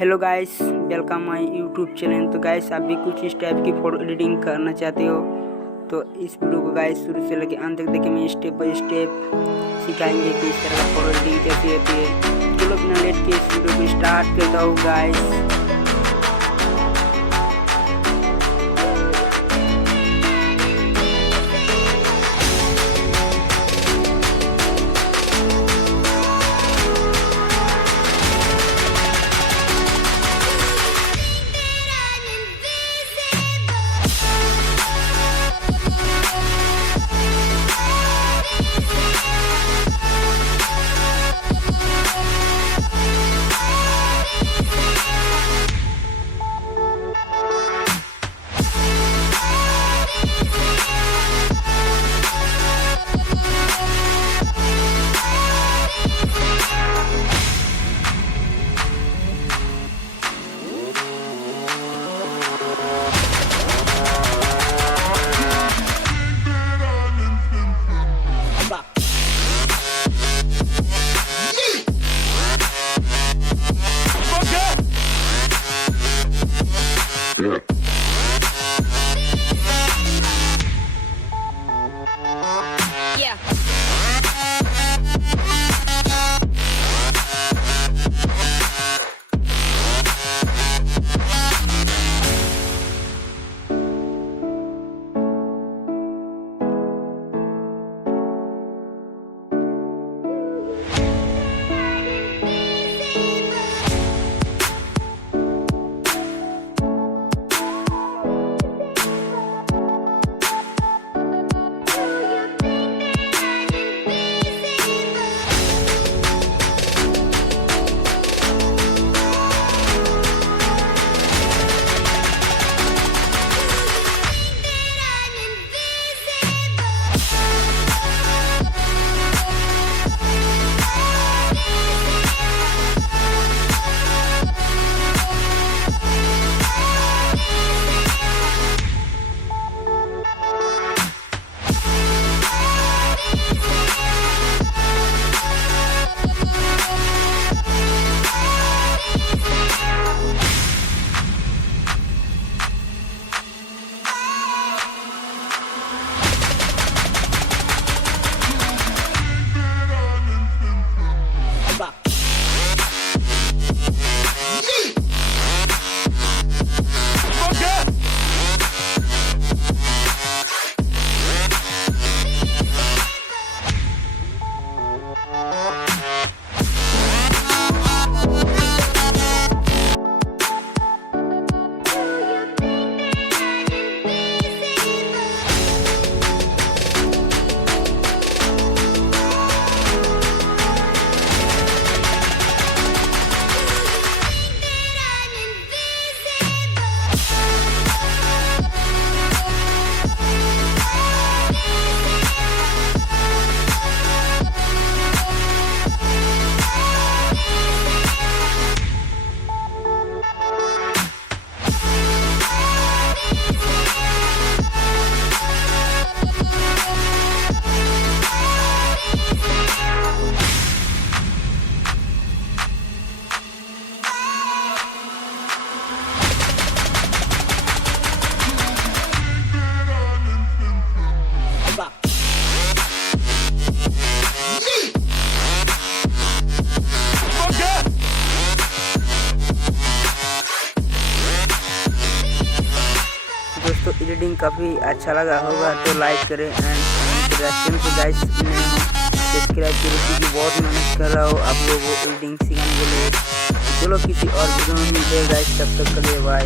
Hello guys, welcome my YouTube channel. तो गाइस आप भी कुछ इस टाइप की फ़ोटो एडिटिंग करना चाहते हो तो इस वीडियो को गाइस शुरू से लेकर अंत तक देखिए। मैं स्टेप बाय स्टेप सिखाएंगे कि इस तरह का फ़ोटो एडिटिंग कैसे होती है। चलो बिना लेट के इस वीडियो को स्टार्ट करता हूँ गाइस। Yeah. दोस्तों एडिटिंग काफ़ी अच्छा लगा होगा तो लाइक करें एंड चैनल को गाइस सब्सक्राइब करें क्योंकि बहुत मेहनत कर रहा हूँ आप लोगों को एडिटिंग सिखाने के लिए। चलो किसी और वीडियो में मिलते हैं गाइस, तब तक के लिए बाय।